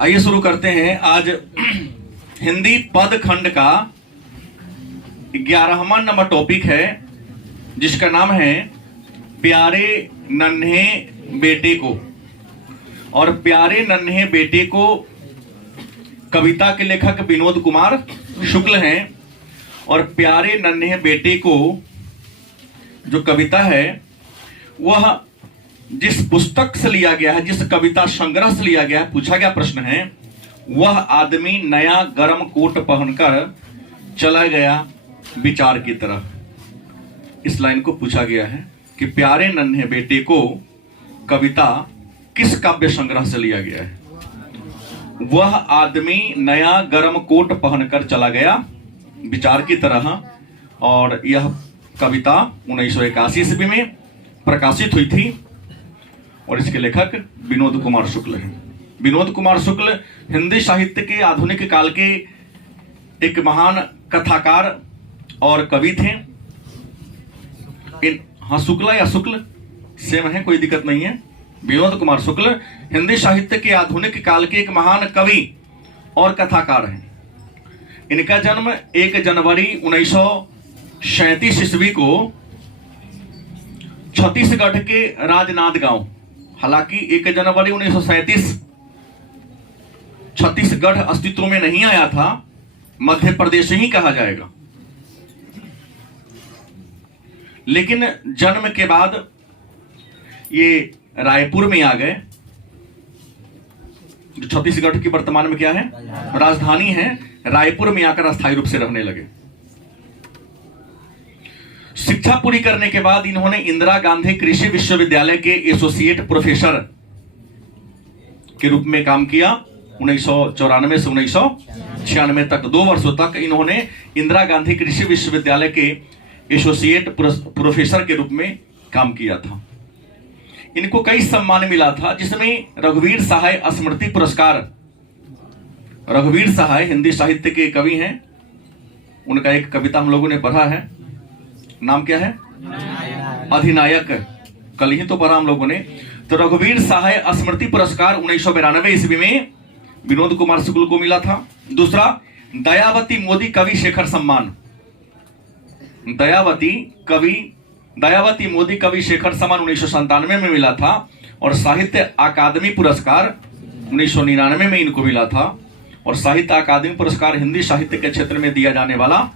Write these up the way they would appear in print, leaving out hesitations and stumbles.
आइए शुरू करते हैं। आज हिंदी पद खंड का 11वां नंबर टॉपिक है, जिसका नाम है प्यारे नन्हे बेटे को। और प्यारे नन्हे बेटे को कविता के लेखक विनोद कुमार शुक्ल हैं। और प्यारे नन्हे बेटे को जो कविता है वह जिस पुस्तक से लिया गया है, जिस कविता संग्रह से लिया गया है, पूछा गया प्रश्न है, वह आदमी नया गर्म कोट पहनकर चला गया विचार की तरफ। इस लाइन को पूछा गया है कि प्यारे नन्हे बेटे को कविता किस काव्य संग्रह से लिया गया है। वह आदमी नया गर्म कोट पहनकर चला गया विचार की तरह। और यह कविता 1981 ईस्वी में प्रकाशित हुई थी और इसके लेखक विनोद कुमार शुक्ल हैं। विनोद कुमार शुक्ल हिंदी साहित्य के आधुनिक काल के एक महान कथाकार और कवि थे। हाँ, शुक्ला या शुक्ल सेम है, कोई दिक्कत नहीं है। विनोद कुमार शुक्ल हिंदी साहित्य के आधुनिक काल के एक महान कवि और कथाकार हैं। इनका जन्म 1 जनवरी 1937 ईस्वी को छत्तीसगढ़ के राजनांद गांव, हालांकि 1 जनवरी 1937 छत्तीसगढ़ अस्तित्व में नहीं आया था, मध्य प्रदेश ही कहा जाएगा। लेकिन जन्म के बाद ये रायपुर में आ गए, जो छत्तीसगढ़ की वर्तमान में क्या है, राजधानी है। रायपुर में आकर अस्थायी रूप से रहने लगे। शिक्षा पूरी करने के बाद इन्होंने इंदिरा गांधी कृषि विश्वविद्यालय के एसोसिएट प्रोफेसर के रूप में काम किया। 1994 से 1996 तक 2 वर्षों तक इन्होंने इंदिरा गांधी कृषि विश्वविद्यालय के एसोसिएट प्रोफेसर के रूप में काम किया था। इनको कई सम्मान मिला था, जिसमें रघुवीर सहाय स्मृति पुरस्कार। रघुवीर सहाय हिंदी साहित्य के कवि हैं। उनका एक कविता हम लोगों ने पढ़ा है, नाम क्या है, अधिनायक। कल ही तो पढ़ा हम लोगों ने। तो रघुवीर सहाय स्मृति पुरस्कार 1992 ईस्वी में विनोद कुमार शुक्ल को मिला था। दूसरा, दयावती मोदी कवि शेखर सम्मान। दयावती मोदी कवि शेखर सम्मान 1997 में मिला था। और साहित्य अकादमी पुरस्कार 1999 में इनको मिला था। और साहित्य अकादमी पुरस्कार हिंदी साहित्य के क्षेत्र में दिया जाने वाला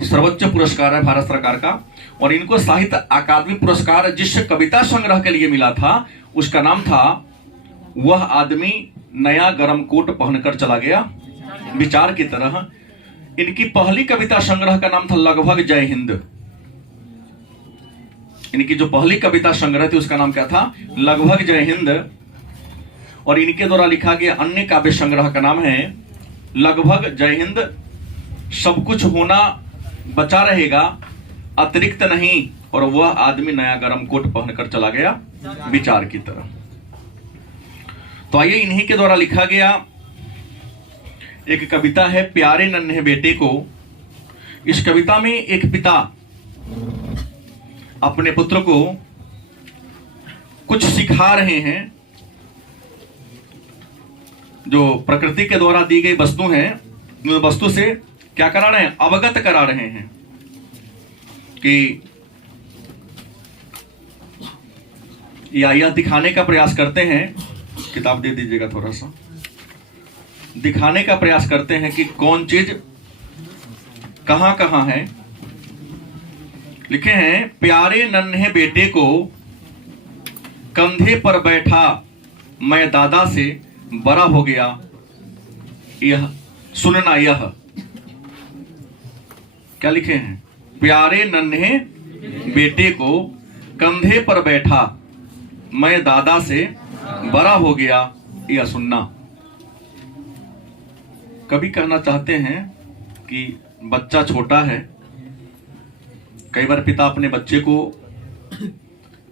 सर्वोच्च पुरस्कार है भारत सरकार का। और इनको साहित्य अकादमी पुरस्कार जिस कविता संग्रह के लिए मिला था, उसका नाम था वह आदमी नया गर्म कोट पहनकर चला गया विचार की तरह। इनकी पहली कविता संग्रह का नाम था लगभग जय हिंद। इनकी जो पहली कविता संग्रह थी उसका नाम क्या था, लगभग जय हिंद। और इनके द्वारा लिखा गया अन्य काव्य संग्रह का नाम है लगभग जय हिंद, सब कुछ होना बचा रहेगा, अतिरिक्त नहीं, और वह आदमी नया गर्म कोट पहनकर चला गया विचार की तरह। तो आइए, इन्हीं के द्वारा लिखा गया एक कविता है प्यारे नन्हे बेटे को। इस कविता में एक पिता अपने पुत्र को कुछ सिखा रहे हैं, जो प्रकृति के द्वारा दी गई वस्तु है, वस्तु से क्या करा रहे हैं, अवगत करा रहे हैं कि यह दिखाने का प्रयास करते हैं। किताब दे दीजिएगा थोड़ा सा। दिखाने का प्रयास करते हैं कि कौन चीज कहां कहां है। लिखे हैं, प्यारे नन्हे बेटे को कंधे पर बैठा मैं दादा से बड़ा हो गया, यह सुनना। यह क्या लिखे हैं, प्यारे नन्हे बेटे को कंधे पर बैठा मैं दादा से बड़ा हो गया, यह सुनना। कभी कहना चाहते हैं कि बच्चा छोटा है। कई बार पिता अपने बच्चे को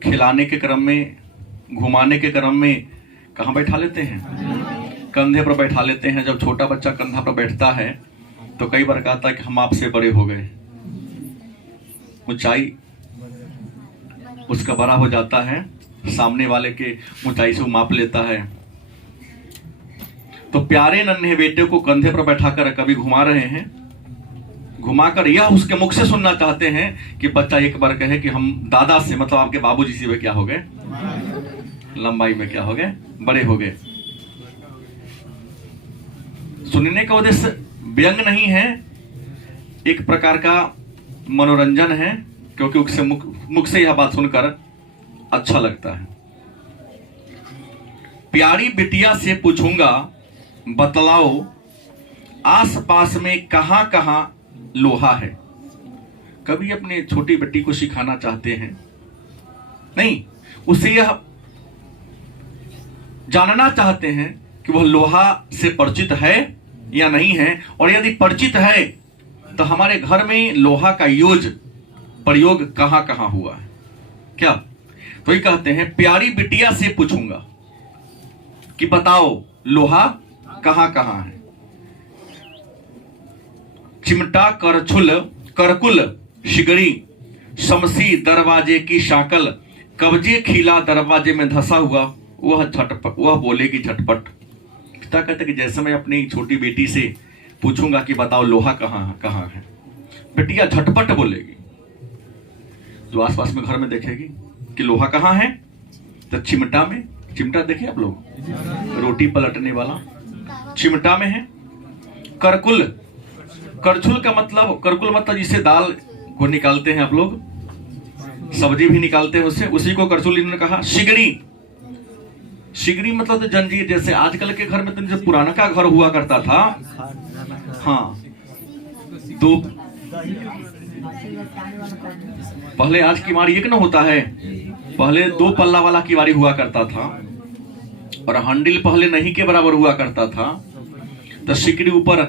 खिलाने के क्रम में, घुमाने के क्रम में कहां बैठा लेते हैं, कंधे पर बैठा लेते हैं। जब छोटा बच्चा कंधा पर बैठता है तो कई बार कहता है कि हम आपसे बड़े हो गए। ऊंचाई उसका बड़ा हो जाता है, सामने वाले के ऊंचाई से वो माप लेता है। तो प्यारे नन्हे बेटे को कंधे पर बैठाकर कवि घुमा रहे हैं, घुमाकर यह उसके मुख से सुनना चाहते हैं कि बच्चा एक बार कहे कि हम दादा से, मतलब आपके बाबूजी से वे क्या हो गए, लंबाई में क्या हो गए, बड़े हो गए। सुनने का उद्देश्य व्यंग नहीं है, एक प्रकार का मनोरंजन है, क्योंकि उससे मुख से यह बात सुनकर अच्छा लगता है। प्यारी बिटिया से पूछूंगा बतलाओ आस पास में कहां कहां लोहा है। कभी अपने छोटी बेटी को सिखाना चाहते हैं, नहीं, उसे यह जानना चाहते हैं कि वह लोहा से परिचित है या नहीं है, और यदि परिचित है तो हमारे घर में लोहा का प्रयोग कहां कहां हुआ है क्या। तो ये कहते हैं प्यारी बिटिया से पूछूंगा कि बताओ लोहा कहां कहां है। चिमटा करकुल शिगड़ी शमसी दरवाजे की शाकल, कब्जे खिला दरवाजे में धंसा हुआ वह बोलेगी झटपट। पिता कहते कि जैसे मैं अपनी छोटी बेटी से पूछूंगा कि बताओ लोहा कहां कहां है, बेटिया झटपट बोलेगी। जो आसपास में घर में देखेगी कि लोहा कहां है, तो चिमटा में, चिमटा देखिए आप लोग, रोटी पलटने वाला, चिमटा में है। करकुल मतलब जिससे दाल को निकालते हैं आप लोग, सब्जी भी निकालते हैं उससे, उसी को करकुल इन्होंने कहा। शिगड़ी मतलब तो जंजीर, जैसे आजकल के घर में तो जैसे पुराना का घर हुआ करता था, हाँ, तो पहले आज किवाड़ी एक ना होता है, पहले 2 पल्ला वाला किवाड़ी हुआ करता था, और हंडिल पहले नहीं के बराबर हुआ करता था, तो शिकड़ी ऊपर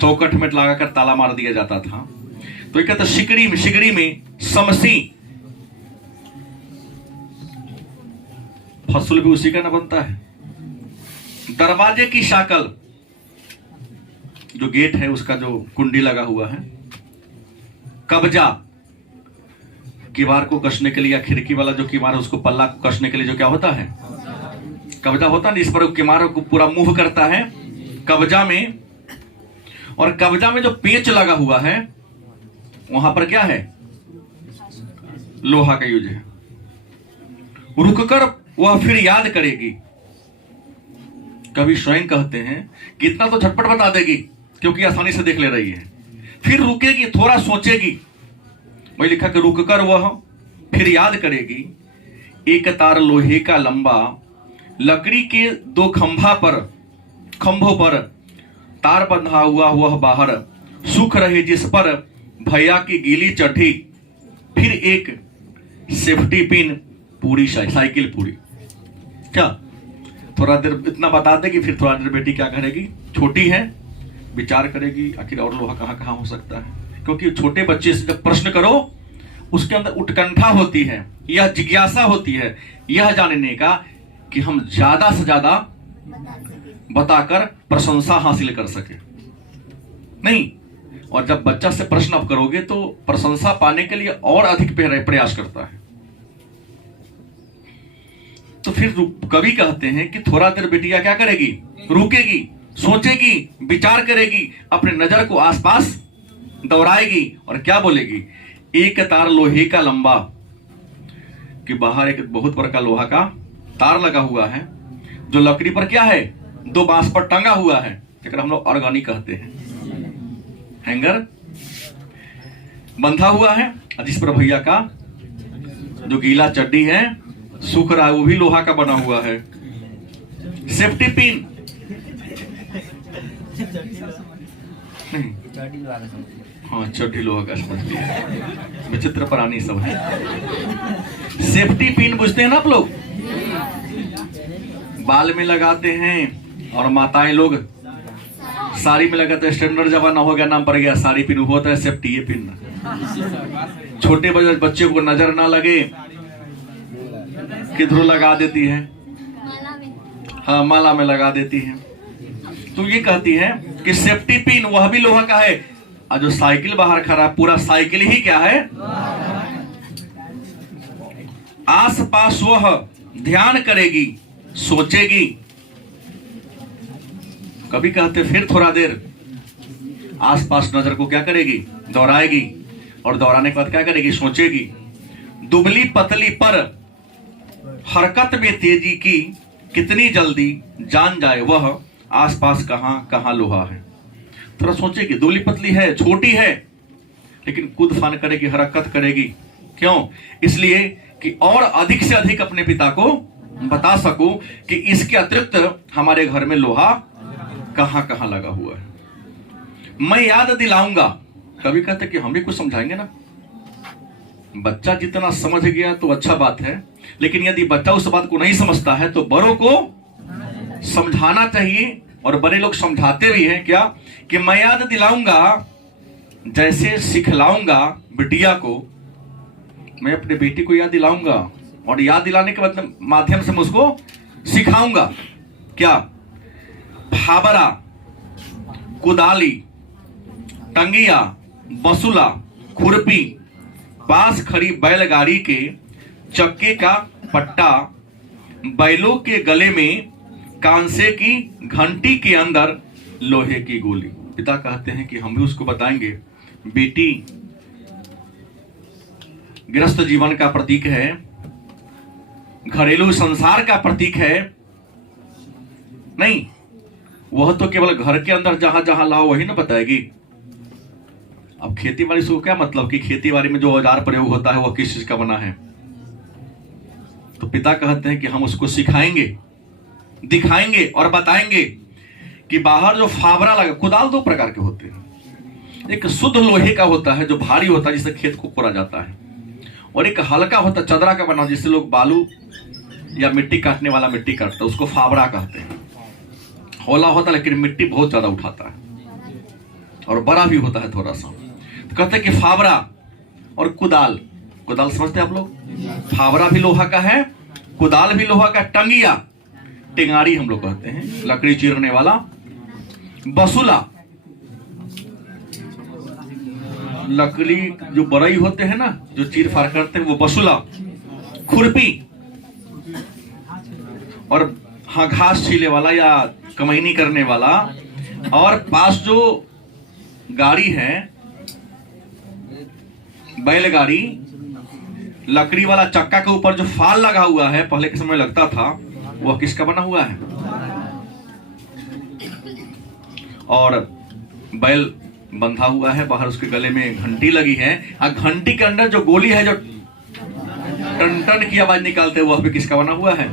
चौकट में लगाकर ताला मार दिया जाता था। तो ये कहता शिकड़ी में समसी, फसूल भी उसी का ना बनता है। दरवाजे की शाकल, जो गेट है उसका जो कुंडी लगा हुआ है। कब्जा, किवाड़ को कसने के लिए, या खिड़की वाला जो किवाड़ है उसको पल्ला को कसने के लिए जो क्या होता है, कब्जा होता है, इस पर किवाड़ को पूरा मूव करता है कब्जा में। और कब्जा में जो पेच लगा हुआ है वहां पर क्या है, लोहा का यूज है। रुककर वह फिर याद करेगी। कवि स्वयं कहते हैं कि इतना तो झटपट बता देगी क्योंकि आसानी से देख ले रही है, फिर रुकेगी, थोड़ा सोचेगी। वही लिखा कि रुककर वह फिर याद करेगी। एक तार लोहे का लंबा, लकड़ी के 2 खंभों पर तार बंधा हुआ वह बाहर, सूख रहे जिस पर भैया की गीली चड्ढी, फिर एक सेफ्टी पिन पूरी, साइकिल पूरी। क्या थोड़ा देर इतना बता दे कि फिर थोड़ा देर बेटी क्या करेगी, छोटी है, विचार करेगी आखिर और लोहा कहां कहां हो सकता है। क्योंकि छोटे बच्चे से जब प्रश्न करो उसके अंदर उत्कंठा होती है, यह जिज्ञासा होती है, यह जानने का कि हम ज्यादा से ज्यादा बताकर प्रशंसा हासिल कर सके। नहीं, और जब बच्चा से प्रश्न आप करोगे तो प्रशंसा पाने के लिए और अधिक प्रयास करता है। तो फिर कवि कहते हैं कि थोड़ा देर बेटिया क्या करेगी, रुकेगी, सोचेगी, विचार करेगी, अपने नजर को आसपास दौड़ाएगी और क्या बोलेगी। एक तार लोहे का लंबा, कि बाहर एक बहुत बड़ा का लोहा का तार लगा हुआ है जो लकड़ी पर क्या है, 2 बांस पर टंगा हुआ है, जिसको हम लोग ऑर्गेनिक कहते हैं, हैंगर बंधा हुआ है, जिस पर भैया का जो गीला चड्डी है सूख रहा है, वो भी लोहा का बना हुआ है। सेफ्टी पिन नहीं, हाँ चड्डी लोहा का, समझ लिया, विचित्र प्राणी सब है। सेफ्टी पिन बुझते हैं ना आप लोग, बाल में लगाते हैं, और माताएं लोग साड़ी में लगाते हैं। स्टैंडर्ड जमाना हो गया, नाम पड़ गया साड़ी पिन, होता है सेफ्टी ये पिन। छोटे बच्चे को नजर ना लगे किधरों लगा देती है, हाँ माला में लगा देती है। तो ये कहती है कि सेफ्टी पिन वह भी लोहा का है, और जो साइकिल बाहर खड़ा है पूरा साइकिल ही क्या है, आस पास वह ध्यान करेगी, सोचेगी, कभी कहते फिर थोड़ा देर आसपास नजर को क्या करेगी, दौड़ाएगी, और दौड़ाने के बाद क्या करेगी, सोचेगी। दुबली पतली पर हरकत में तेजी की, कितनी जल्दी जान जाए वह आसपास कहां कहां लोहा है। थोड़ा सोचेगी, दुबली पतली है, छोटी है, लेकिन कूद फान करेगी, हरकत करेगी। क्यों? इसलिए कि और अधिक से अधिक अपने पिता को बता सकूं कि इसके अतिरिक्त हमारे घर में लोहा कहां कहां लगा हुआ है। मैं याद दिलाऊंगा। कभी कहते कि हम भी कुछ समझाएंगे ना। बच्चा जितना समझ गया तो अच्छा बात है, लेकिन यदि बच्चा उस बात को नहीं समझता है तो बड़ों को समझाना चाहिए, और बड़े लोग समझाते भी हैं क्या, कि मैं याद दिलाऊंगा, जैसे सिखलाऊंगा बिटिया को, मैं अपने बेटी को याद दिलाऊंगा, और याद दिलाने के मतलब माध्यम से मैं उसको सिखाऊंगा। क्या? फावरा, कुदाली, टंगिया, बसुला, खुरपी, पास खड़ी बैलगाड़ी के चक्के का पट्टा, बैलों के गले में कांसे की घंटी के अंदर लोहे की गोली। पिता कहते हैं कि हम भी उसको बताएंगे, बेटी गृहस्थ जीवन का प्रतीक है, घरेलू संसार का प्रतीक है नहीं, वह तो केवल घर के अंदर जहां जहां लाओ वही ना बताएगी। अब खेती बाड़ी से क्या मतलब कि खेती बाड़ी में जो औजार प्रयोग होता है वह किस चीज का बना है। तो पिता कहते हैं कि हम उसको सिखाएंगे, दिखाएंगे और बताएंगे कि बाहर जो फावरा लगा, कुदाल दो प्रकार के होते हैं। एक शुद्ध लोहे का होता है जो भारी होता है, जिससे खेत को कोड़ा जाता है, और एक हल्का होता है चदरा का बना, जिससे लोग बालू या मिट्टी काटने वाला मिट्टी काटता है, उसको फावरा कहते हैं। हौला होता है लेकिन मिट्टी बहुत ज्यादा उठाता है, और बड़ा भी होता है थोड़ा सा। तो कहते हैं कि फावरा और कुदाल। कुदाल समझते हैं आप लोग? फावरा भी लोहा का है, कुदाल भी लोहा का। टंगिया, टेंगारी हम लोग कहते हैं, लकड़ी चीरने वाला। बसुला, लकड़ी जो बड़ई होते हैं ना, जो चीर फाड़ करते हैं, वो बसुला। खुरपी, और हाँ घास छीले वाला या कमैनी करने वाला। और पास जो गाड़ी है, बैलगाड़ी, लकड़ी वाला चक्का के ऊपर जो फाल लगा हुआ है, पहले के समय लगता था, वह किसका बना हुआ है? और बैल बंधा हुआ है, बाहर उसके गले में घंटी लगी है, और घंटी के अंदर जो गोली है जो टन टन की आवाज निकालते हुए, वह भी किसका बना हुआ है?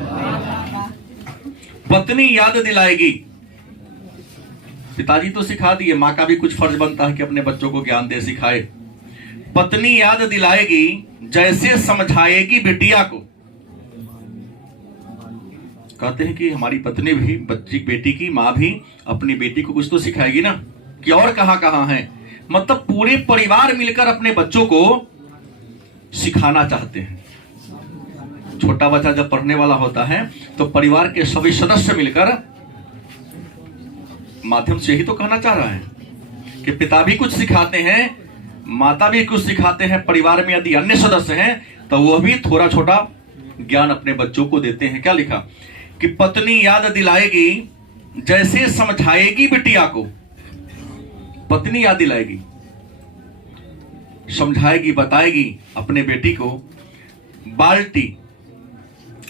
पत्नी याद दिलाएगी। पिताजी तो सिखा दिए, माँ का भी कुछ फर्ज बनता है कि अपने बच्चों को ज्ञान दे, सिखाए। पत्नी याद दिलाएगी, जैसे समझाएगी बिटिया को। कहते हैं कि हमारी पत्नी भी, बच्ची बेटी की माँ भी अपनी बेटी को कुछ तो सिखाएगी ना, कि और कहां कहां है। मतलब पूरे परिवार मिलकर अपने बच्चों को सिखाना चाहते हैं। छोटा बच्चा जब पढ़ने वाला होता है तो परिवार के सभी सदस्य मिलकर, माध्यम से यही तो कहना चाह रहा है कि पिता भी कुछ सिखाते हैं, माता भी कुछ सिखाते हैं। परिवार में यदि अन्य सदस्य हैं तो वह भी थोड़ा छोटा ज्ञान अपने बच्चों को देते हैं। क्या लिखा कि पत्नी याद दिलाएगी, जैसे समझाएगी बिटिया को। पत्नी याद दिलाएगी, समझाएगी, बताएगी अपने बेटी को। बाल्टी,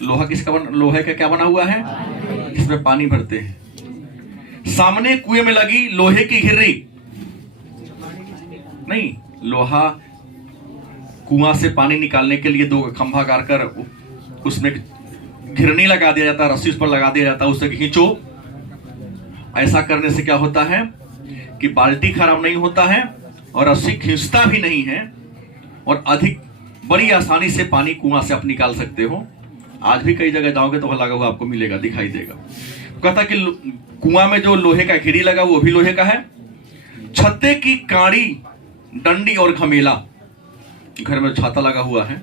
लोहा किसका लोहे का क्या बना हुआ है? जिसमें पानी भरते हैं। सामने कुएं में लगी लोहे की घिर्री, नहीं, लोहा कुआं से पानी निकालने के लिए दो खंभा गाड़कर उसमें घिरनी लगा दिया जाता है, रस्सी उस पर लगा दिया जाता है, उससे खींचो। ऐसा करने से क्या होता है कि बाल्टी खराब नहीं होता है और रस्सी खींचता भी नहीं है, और अधिक बड़ी आसानी से पानी कुआं से आप निकाल सकते हो। आज भी कई जगह जाओगे तो लगा हुआ आपको मिलेगा, दिखाई देगा। कहता कि कुआं में जो लोहे का घिरी लगा वो भी लोहे का है। छत्ते की काड़ी, डंडी और घमेला, घर में छाता लगा हुआ है,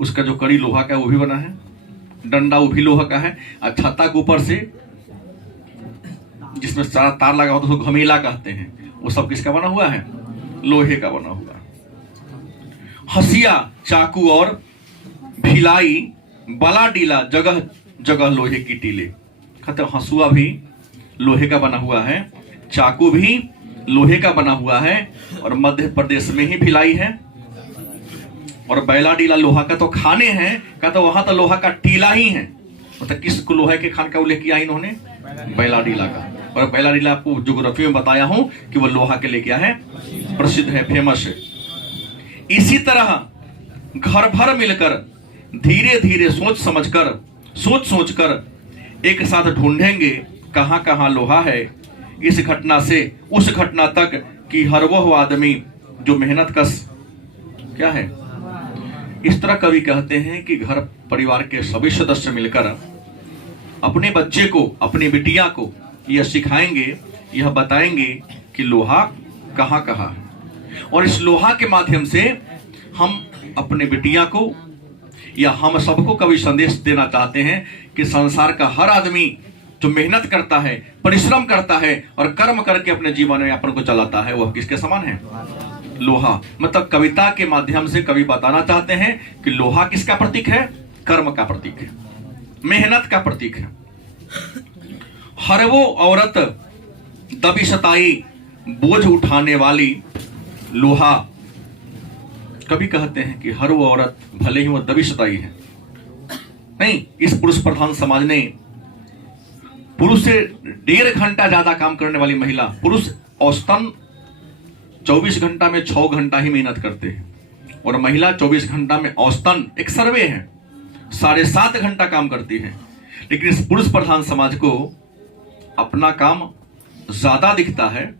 उसका जो कड़ी लोहा का है वो भी बना है। डंडा वो भी लोहा का है। और छत्ता के ऊपर से जिसमें सारा तार लगा होता है उसको घमेला कहते हैं, वो सब किसका बना हुआ है? लोहे का बना हुआ है। हसिया, चाकू और भिलाई, बला डीला, जगह जगह लोहे की टीले। कहते हंसुआ भी लोहे का बना हुआ है, चाकू भी लोहे का बना हुआ है, और मध्य प्रदेश में ही भिलाई है। और बैला डीला लोहा का तो खाने हैं का, तो वहां तो लोहा का टीला ही है। मतलब किस लोहे के खान का उल्लेख किया इन्होंने? बैला डीला का। और बैला डीला आपको ज्योग्राफी में बताया हूं कि वो लोहा के लिए क्या है? प्रसिद्ध है, फेमस है। इसी तरह घर भर मिलकर धीरे धीरे सोच सोचकर एक साथ ढूंढेंगे कहां कहां लोहा है, इस घटना से उस घटना तक कि हर वह आदमी जो मेहनत कश क्या है। इस तरह कवि कहते हैं कि घर परिवार के सभी सदस्य मिलकर अपने बच्चे को, अपनी बिटिया को यह सिखाएंगे, यह बताएंगे कि लोहा कहां कहां है। और इस लोहा के माध्यम से हम अपने बिटिया को या हम सबको कवि संदेश देना चाहते हैं कि संसार का हर आदमी जो मेहनत करता है, परिश्रम करता है और कर्म करके अपने जीवन यापन को चलाता है, वह किसके समान है? लोहा। मतलब कविता के माध्यम से कवि बताना चाहते हैं कि लोहा किसका प्रतीक है? कर्म का प्रतीक है, मेहनत का प्रतीक है। हर वो औरत दबी सताई बोझ उठाने वाली लोहा। कवि कहते हैं कि हर वो औरत भले ही वो दबी सताई है, नहीं, इस पुरुष प्रधान समाज ने पुरुष से 1.5 घंटा ज्यादा काम करने वाली महिला, पुरुष औसतन 24 घंटा में 6 घंटा ही मेहनत करते हैं और महिला 24 घंटा में औसतन, एक सर्वे है, 7.5 घंटा काम करती है। लेकिन इस पुरुष प्रधान समाज को अपना काम ज्यादा दिखता है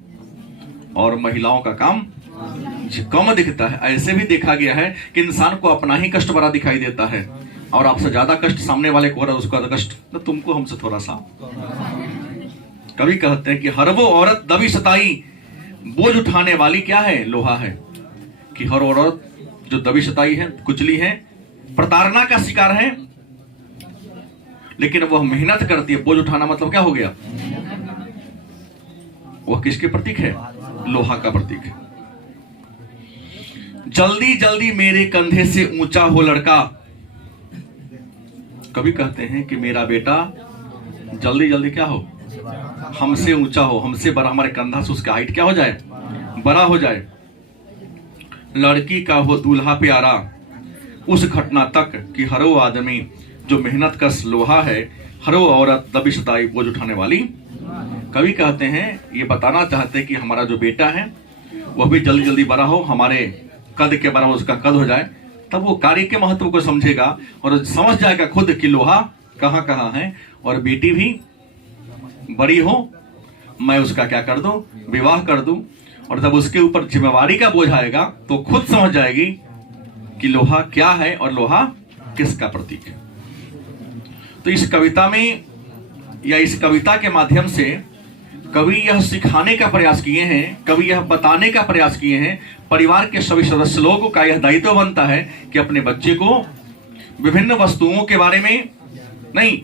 और महिलाओं का काम कम दिखता है। ऐसे भी देखा गया है कि इंसान को अपना ही कष्ट बड़ा दिखाई देता है और आपसे ज्यादा कष्ट सामने वाले को हो रहा है, उसका कष्ट तो तुमको हमसे थोड़ा सा। कवि कहते हैं कि हर वो औरत दबी सताई बोझ उठाने वाली क्या है? लोहा है। कि हर औरत जो दबी सताई है, कुचली है, प्रताड़ना का शिकार है, लेकिन वह मेहनत करती है। बोझ उठाना मतलब क्या हो गया? वह किसके प्रतीक है? लोहा का प्रतीक है। जल्दी जल्दी मेरे कंधे से ऊंचा हो लड़का। कभी कहते हैं कि मेरा बेटा जल्दी जल्दी क्या हो? हमसे ऊंचा हो, हमसे बड़ा, हमारे कंधा से उसका हाइट क्या हो जाए? बड़ा हो जाए। लड़की का हो दूल्हा प्यारा, उस घटना तक कि हर वो आदमी जो मेहनत कश लोहा है, हर वो औरत दबी सताई बोझ उठाने वाली। कवि कहते हैं, ये बताना चाहते हैं कि हमारा जो बेटा है वह भी जल्दी जल्दी बड़ा हो, हमारे कद के बराबर उसका कद हो जाए, तब वो कार्य के महत्व को समझेगा और समझ जाएगा खुद कि लोहा कहां कहां है। और बेटी भी बड़ी हो, मैं उसका क्या कर दूं? विवाह कर दूं। और जब उसके ऊपर जिम्मेवारी का बोझ आएगा तो खुद समझ जाएगी कि लोहा क्या है और लोहा किसका प्रतीक है। तो इस कविता में या इस कविता के माध्यम से कवि यह सिखाने का प्रयास किए हैं, कवि यह बताने का प्रयास किए हैं, परिवार के सभी सदस्य लोगों का यह दायित्व बनता है कि अपने बच्चे को विभिन्न वस्तुओं के बारे में नहीं,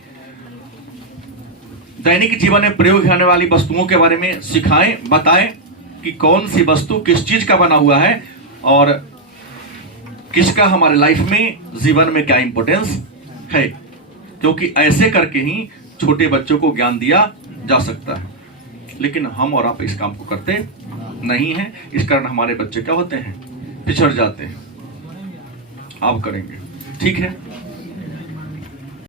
दैनिक जीवन में प्रयोग होने वाली वस्तुओं के बारे में सिखाएं, बताएं कि कौन सी वस्तु किस चीज का बना हुआ है और किसका हमारे लाइफ में, जीवन में क्या इंपॉर्टेंस है। क्योंकि ऐसे करके ही छोटे बच्चों को ज्ञान दिया जा सकता है। लेकिन हम और आप इस काम को करते नहीं हैं, इस कारण हमारे बच्चे क्या होते हैं? पिछड़ जाते हैं। आप करेंगे, ठीक है।